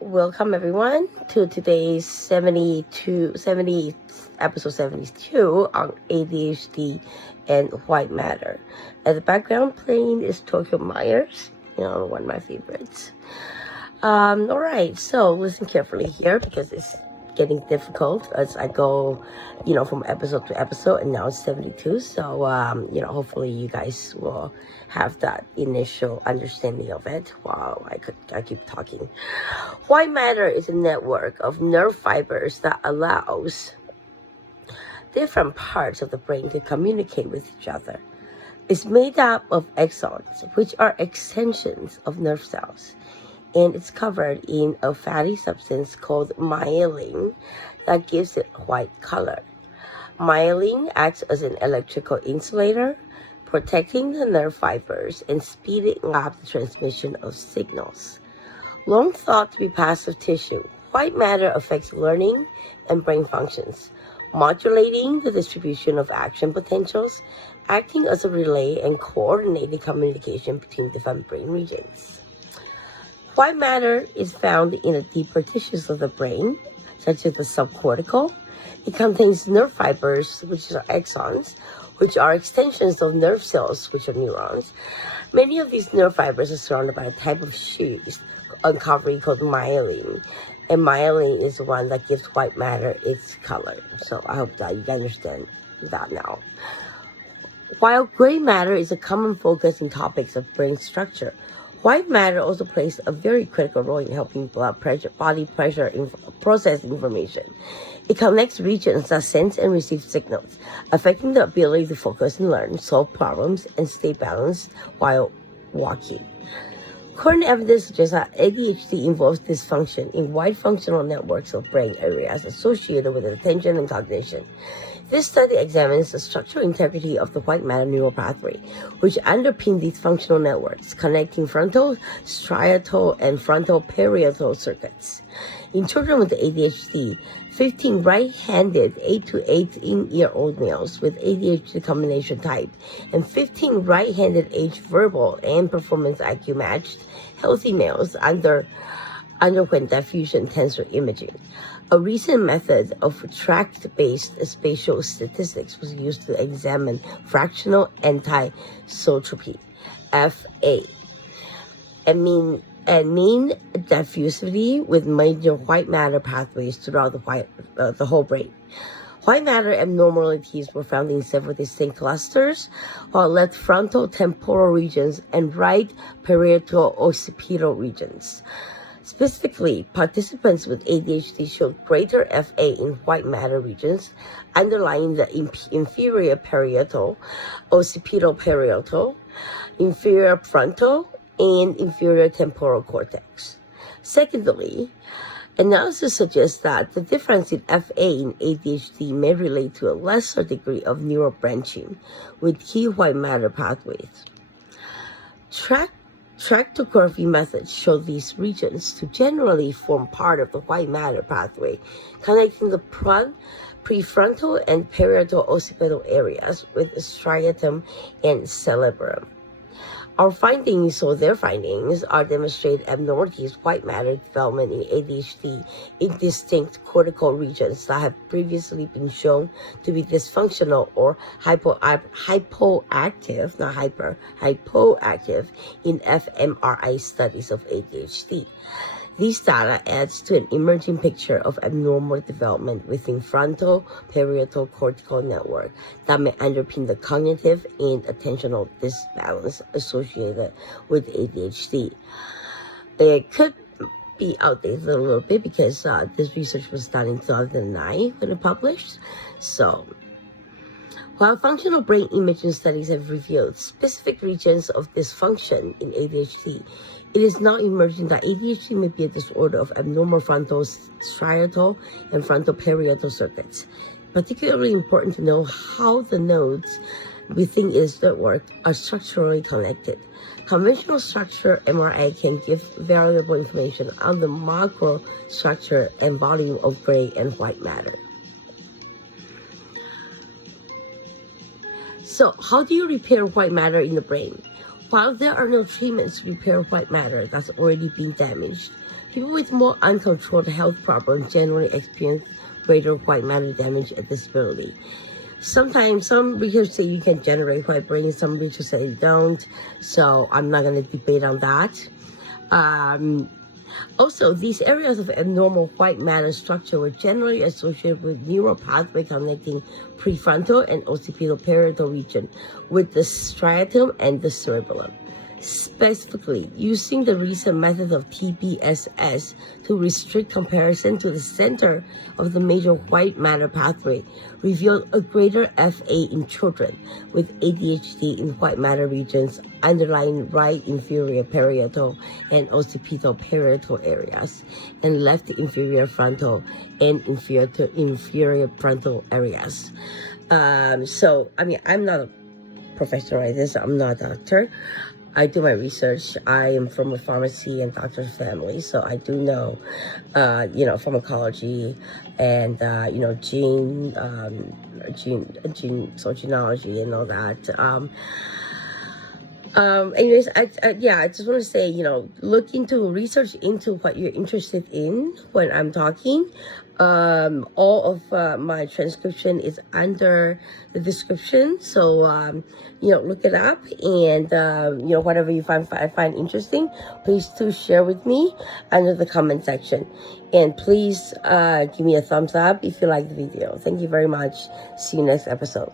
Welcome everyone to today's 70th episode 72 on ADHD and white matter. And the background playing is Tokyo Myers, one of my favorites. Alright, so listen carefully here because it's getting difficult as I go, from episode to episode, and now it's 72. So, hopefully you guys will have that initial understanding of it while I keep talking. White matter is a network of nerve fibers that allows different parts of the brain to communicate with each other. It's made up of axons, which are extensions of nerve cells, and it's covered in a fatty substance called myelin that gives it white color. Myelin acts as an electrical insulator, protecting the nerve fibers and speeding up the transmission of signals. Long thought to be passive tissue, white matter affects learning and brain functions, modulating the distribution of action potentials, acting as a relay and coordinating communication between different brain regions. White matter is found in the deeper tissues of the brain, such as the subcortical. It contains nerve fibers, which are axons, which are extensions of nerve cells, which are neurons. Many of these nerve fibers are surrounded by a type of sheath uncovering called myelin, and myelin is the one that gives white matter its color. So I hope that you understand that now. While gray matter is a common focus in topics of brain structure, white matter also plays a very critical role in helping blood pressure, body pressure, process information. It connects regions that sense and receive signals, affecting the ability to focus and learn, solve problems, and stay balanced while walking. Current evidence suggests that ADHD involves dysfunction in wide functional networks of brain areas associated with attention and cognition. This study examines the structural integrity of the white matter neural pathway, which underpin these functional networks, connecting frontal, striatal, and frontal parietal circuits. In children with ADHD, 15 right-handed 8 to 18-year-old males with ADHD combination type and 15 right-handed age verbal and performance IQ matched healthy males underwent diffusion tensor imaging. A recent method of tract-based spatial statistics was used to examine fractional anisotropy, FA, and mean diffusivity with major white matter pathways throughout the whole brain. White matter abnormalities were found in several distinct clusters, while left frontal temporal regions and right parietal occipital regions. Specifically, participants with ADHD showed greater FA in white matter regions, underlying the inferior parietal, occipital parietal, inferior frontal, and inferior temporal cortex. Secondly, analysis suggests that the difference in FA in ADHD may relate to a lesser degree of neural branching with key white matter pathways. Tractography methods show these regions to generally form part of the white matter pathway, connecting the prefrontal and parietal occipital areas with striatum and cerebrum. Their findings are demonstrate abnormalities white matter development in ADHD in distinct cortical regions that have previously been shown to be dysfunctional or hypoactive in fMRI studies of ADHD. These data adds to an emerging picture of abnormal development within frontal parietal cortical network that may underpin the cognitive and attentional disbalance associated with ADHD. It could be outdated a little bit because this research was done in 2009 when it published. So, while functional brain imaging studies have revealed specific regions of dysfunction in ADHD, it is now emerging that ADHD may be a disorder of abnormal frontal striatal and frontal parietal circuits. Particularly important to know how the nodes within its network are structurally connected. Conventional structure MRI can give valuable information on the macro structure and volume of gray and white matter. So, how do you repair white matter in the brain? While there are no treatments to repair white matter that's already been damaged, People with more uncontrolled health problems generally experience greater white matter damage and disability. Sometimes some research say you can generate white brain, some research say you don't. So I'm not going to debate on that. Also, these areas of abnormal white matter structure were generally associated with neural pathway connecting prefrontal and occipital parietal region with the striatum and the cerebellum. Specifically, using the recent method of TBSS to restrict comparison to the center of the major white matter pathway revealed a greater FA in children with ADHD in white matter regions underlying right inferior parietal and occipital parietal areas and left inferior frontal and inferior frontal areas. So, I mean, I'm not a professional like this. I'm not a doctor. I do my research. I am from a pharmacy and doctor's family, so I do know, pharmacology and, gene, genealogy and all that. Anyways, I just want to say, look into research into what you're interested in when I'm talking. All of my transcription is under the description, so look it up, and whatever you find interesting, please do share with me under the comment section, and please give me a thumbs up if you like the video. Thank you very much. See you next episode.